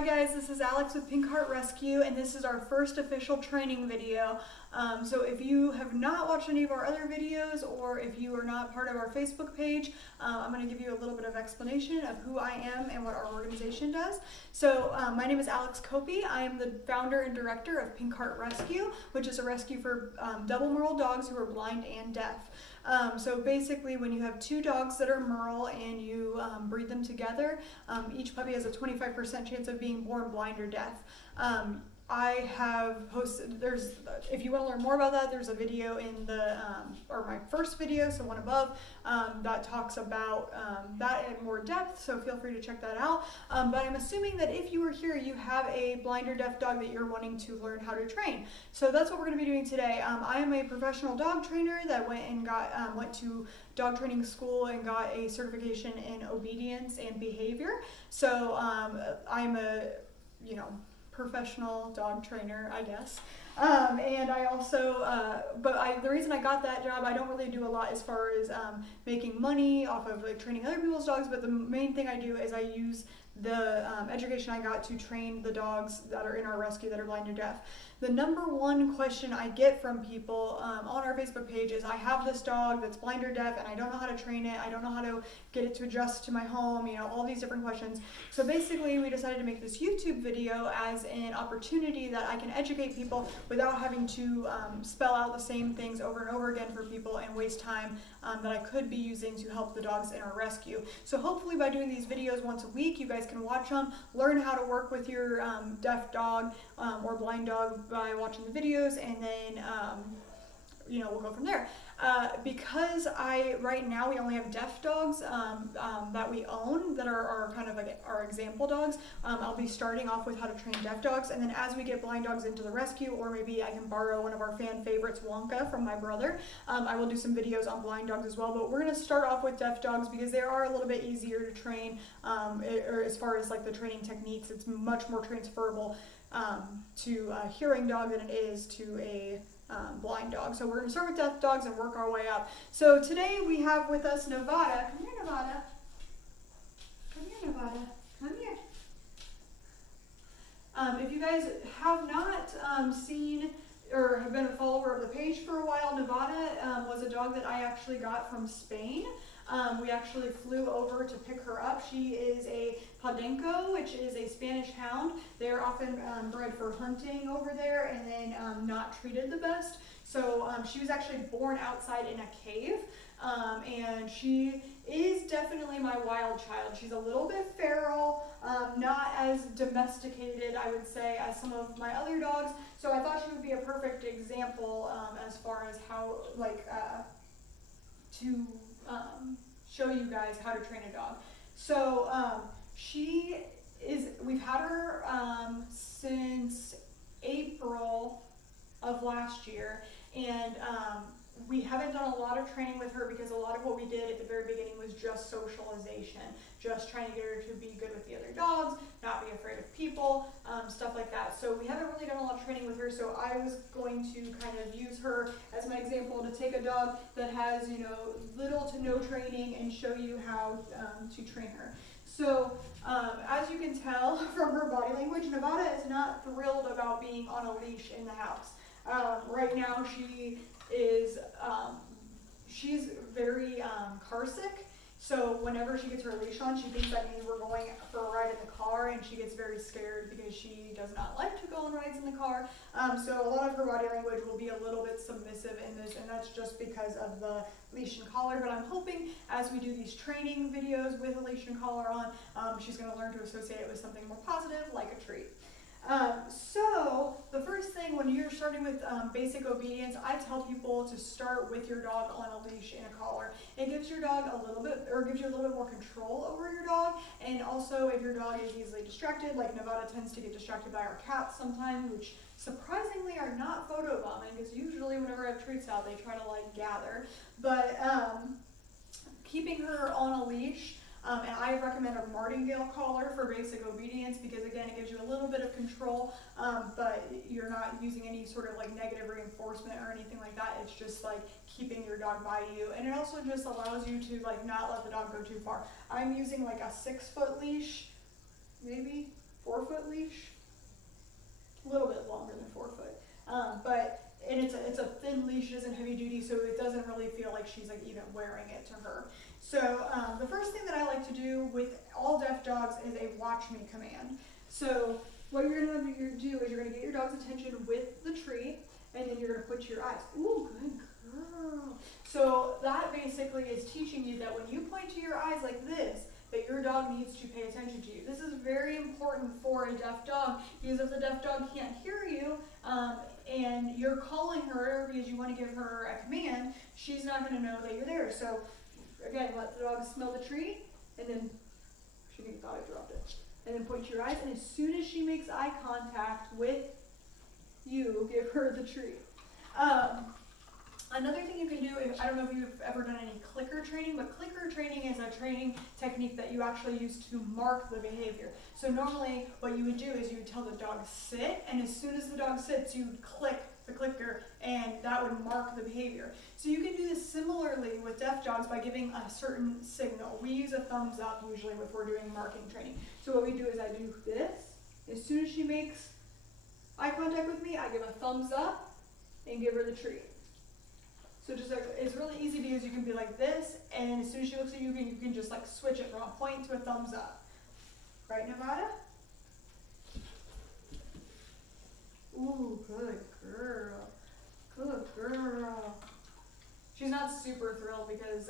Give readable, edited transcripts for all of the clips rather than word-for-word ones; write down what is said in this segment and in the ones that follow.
Hi guys, this is Alex with Pink Heart Rescue, and this is our first official training video. So if you have not watched any of our other videos, or if you are not part of our Facebook page, I'm going to give you a little bit of explanation of who I am and what our organization does. So my name is Alex Copey. I am the founder and director of Pink Heart Rescue, which is a rescue for double Merle dogs who are blind and deaf. So basically, when you have two dogs that are Merle and you breed them together, each puppy has a 25% chance of being born blind or deaf. I have posted, if you want to learn more about that, there's a video in or my first video, so one above, that talks about that in more depth, so feel free to check that out. But I'm assuming that if you are here, you have a blind or deaf dog that you're wanting to learn how to train. So that's what we're going to be doing today. I am a professional dog trainer that went to dog training school and got a certification in obedience and behavior. So I'm a, professional dog trainer, I guess. And I also, the reason I got that job, I don't really do a lot as far as making money off of training other people's dogs, but the main thing I do is I use the education I got to train the dogs that are in our rescue that are blind or deaf. The number one question I get from people on our Facebook page is, I have this dog that's blind or deaf and I don't know how to train it, I don't know how to get it to adjust to my home, all these different questions. So basically we decided to make this YouTube video as an opportunity that I can educate people without having to spell out the same things over and over again for people and waste time that I could be using to help the dogs in our rescue. So hopefully by doing these videos once a week, you guys can watch them, learn how to work with your deaf dog or blind dog by watching the videos, and then we'll go from there. Because right now we only have deaf dogs that we own that are kind of like our example dogs. I'll be starting off with how to train deaf dogs, and then as we get blind dogs into the rescue, or maybe I can borrow one of our fan favorites, Wonka, from my brother, I will do some videos on blind dogs as well. But we're going to start off with deaf dogs because they are a little bit easier to train, or as far as like the training techniques, it's much more transferable to a hearing dog than it is to a blind dog. So we're going to start with deaf dogs and work our way up. So today we have with us Nevada. Come here, Nevada. Come here, Nevada. Come here. If you guys have not seen or have been a follower of the page for a while, Nevada was a dog that I actually got from Spain. We actually flew over to pick her up. She is a Podenco, which is a Spanish hound. They're often bred for hunting over there and then not treated the best. So she was actually born outside in a cave, and she is definitely my wild child. She's a little bit feral, not as domesticated, I would say, as some of my other dogs. So I thought she would be a perfect example as far as how, to show you guys how to train a dog. So we've had her since April of last year, and we haven't done a lot of training with her because a lot of what we did at the very beginning was just socialization, just trying to get her to be good with the other dogs, not be afraid of people, stuff like that. So we haven't really done a lot of training with her, so I was going to kind of use her as my example to take a dog that has, little to no training and show you how to train her. So as you can tell from her body language, Nevada is not thrilled about being on a leash in the house. Right now she's very car sick. So whenever she gets her leash on, she thinks that means we're going for a ride in the car, and she gets very scared because she does not like to go on rides in the car. So a lot of her body language will be a little bit submissive in this, and that's just because of the leash and collar. But I'm hoping as we do these training videos with a leash and collar on, she's going to learn to associate it with something more positive, like a treat. So the first thing when you're starting with basic obedience, I tell people to start with your dog on a leash and a collar. It gives your dog gives you a little bit more control over your dog, and also if your dog is easily distracted, like Nevada tends to get distracted by our cats sometimes, which surprisingly are not photobombing, because usually whenever I have treats out, they try to gather. But keeping her on a leash, and I recommend a martingale collar for basic obedience because, again, it gives you a little bit of control, but you're not using any sort of negative reinforcement or anything like that. It's just keeping your dog by you, and it also just allows you to not let the dog go too far. I'm using a 6-foot leash, maybe 4-foot leash, a little bit longer than 4 foot. And it's a thin leash, it isn't heavy duty, so it doesn't really feel like she's like even wearing it to her. So the first thing that I like to do with all deaf dogs is a watch me command. So what you're gonna do is you're gonna get your dog's attention with the treat, and then you're gonna put your eyes. Ooh, good girl. So that basically is teaching you that when you point to your eyes like this, that your dog needs to pay attention to you. This is very important for a deaf dog, because if the deaf dog can't hear you, and you're calling her because you want to give her a command, she's not going to know that you're there. So again, let the dog smell the treat, and then she thought I dropped it. And then point to your eyes, and as soon as she makes eye contact with you, give her the treat. Another thing you can do, I don't know if you've ever done any clicker training, but clicker training is a training technique that you actually use to mark the behavior. So normally what you would do is you would tell the dog sit, and as soon as the dog sits, you would click the clicker, and that would mark the behavior. So you can do this similarly with deaf dogs by giving a certain signal. We use a thumbs up usually if we're doing marking training. So what we do is I do this. As soon as she makes eye contact with me, I give a thumbs up and give her the treat. So just like, it's really easy because you can be like this, and as soon as she looks at you, you can just like switch it from a point to a thumbs up. Right, Nevada? Ooh, good girl. Good girl. She's not super thrilled because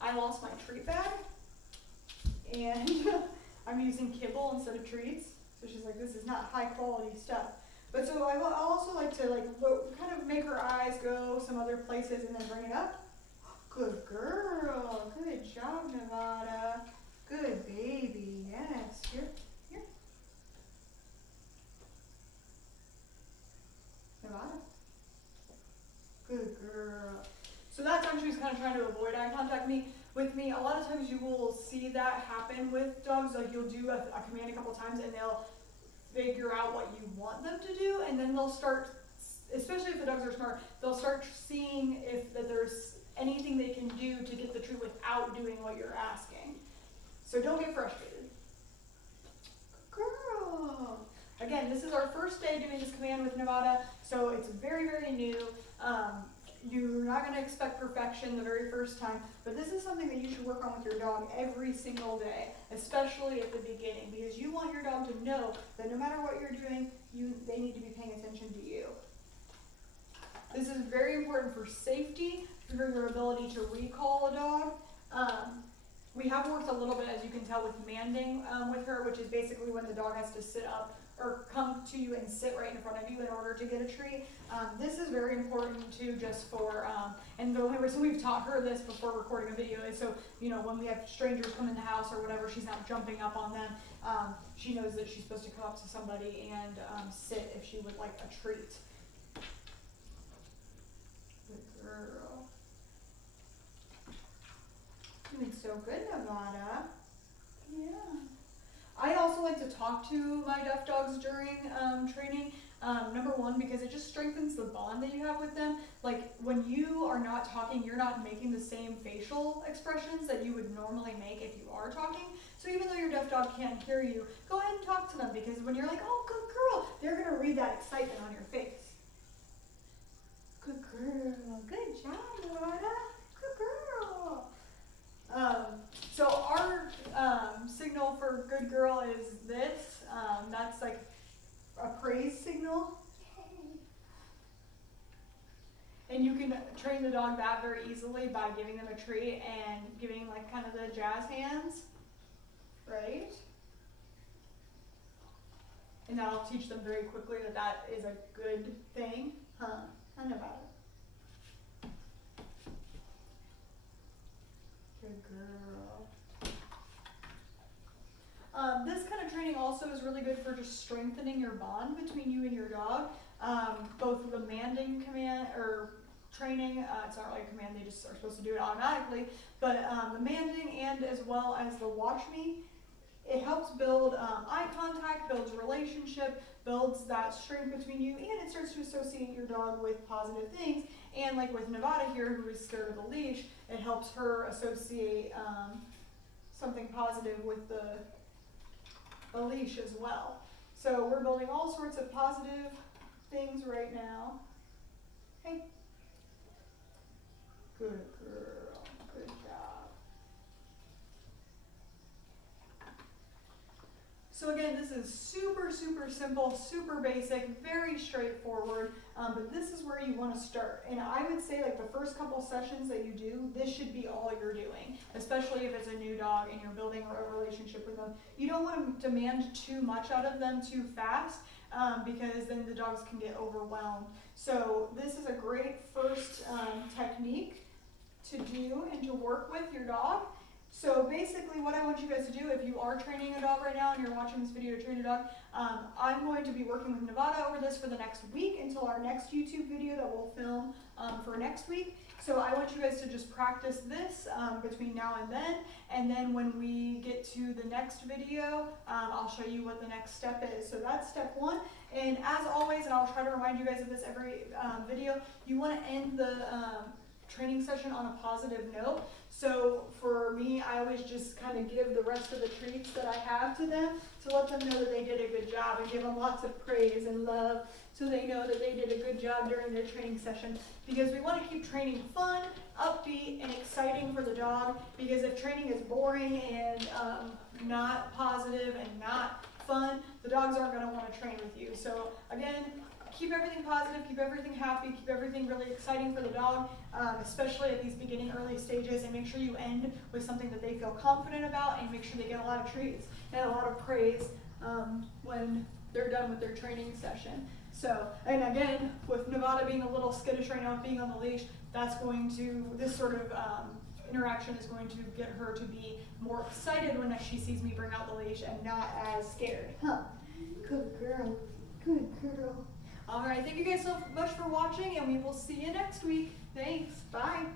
I lost my treat bag, and I'm using kibble instead of treats. So she's like, this is not high quality stuff. But so I also like to kind of make her eyes go some other places and then bring it up. Good girl. Good job, Nevada. Good baby. Yes. Here. Nevada. Good girl. So that time she was kind of trying to avoid eye contact with me. A lot of times you will see that happen with dogs. Like you'll do a command a couple times and they'll figure out what you want them to do, and then they'll start, especially if the dogs are smart, they'll start seeing if that there's anything they can do to get the treat without doing what you're asking. So don't get frustrated. Good girl. Again, this is our first day doing this command with Nevada, so it's very, very new. You're not going to expect perfection the very first time, but this is something that you should work on with your dog every single day, especially at the beginning, because you want your dog to know that no matter what you're doing, they need to be paying attention to you. This is very important for safety, for your ability to recall a dog. We have worked a little bit, as you can tell, with manding with her, which is basically when the dog has to sit up or come to you and sit right in front of you in order to get a treat. This is very important too, just for, and the only reason we've taught her this before recording a video is so, when we have strangers come in the house or whatever, she's not jumping up on them. She knows that she's supposed to come up to somebody and sit if she would like a treat. Good girl. Doing so good, Nevada. Yeah. I also like to talk to my deaf dogs during training. Number one, because it just strengthens the bond that you have with them. Like when you are not talking, you're not making the same facial expressions that you would normally make if you are talking. So even though your deaf dog can't hear you, go ahead and talk to them, because when you're like, oh, good girl, they're going to read that excitement on your face. Good girl. Good job, Nevada. Good girl. So our signal for good girl is this. That's like a praise signal. And you can train the dog that very easily by giving them a treat and giving like kind of the jazz hands, right? And that'll teach them very quickly that that is a good thing. I know about it. Good girl. This kind of training also is really good for just strengthening your bond between you and your dog. Both the manding command or training, it's not really a command, they just are supposed to do it automatically, but the manding and as well as the watch me, it helps build eye contact, builds relationship, builds that strength between you, and it starts to associate your dog with positive things. And like with Nevada here, who is scared of the leash, it helps her associate something positive with the a leash as well. So we're building all sorts of positive things right now. Hey. Good girl. Good job. So again, this is super, super simple, super basic, very straightforward, but this is where you want to start. And I would say like the first couple sessions that you do, this should be all you're doing, especially if it's a new dog and you're building a relationship with them. You don't want to demand too much out of them too fast, because then the dogs can get overwhelmed. So this is a great first technique to do and to work with your dog. So basically what I want you guys to do, if you are training a dog right now and you're watching this video to train your dog, I'm going to be working with Nevada over this for the next week until our next YouTube video that we'll film for next week. So I want you guys to just practice this between now and then when we get to the next video, I'll show you what the next step is. So that's step one. And as always, and I'll try to remind you guys of this every video, you want to end the training session on a positive note. So for me, I always just kind of give the rest of the treats that I have to them to let them know that they did a good job and give them lots of praise and love so they know that they did a good job during their training session. Because we want to keep training fun, upbeat, and exciting for the dog, because if training is boring and not positive and not fun, the dogs aren't going to want to train with you. So again, keep everything positive, keep everything happy, keep everything really exciting for the dog, especially at these beginning early stages, and make sure you end with something that they feel confident about, and make sure they get a lot of treats and a lot of praise when they're done with their training session. So, and again, with Nevada being a little skittish right now, being on the leash, this sort of interaction is going to get her to be more excited when she sees me bring out the leash and not as scared. Huh? Good girl. Good girl. All right, thank you guys so much for watching, and we will see you next week. Thanks. Bye.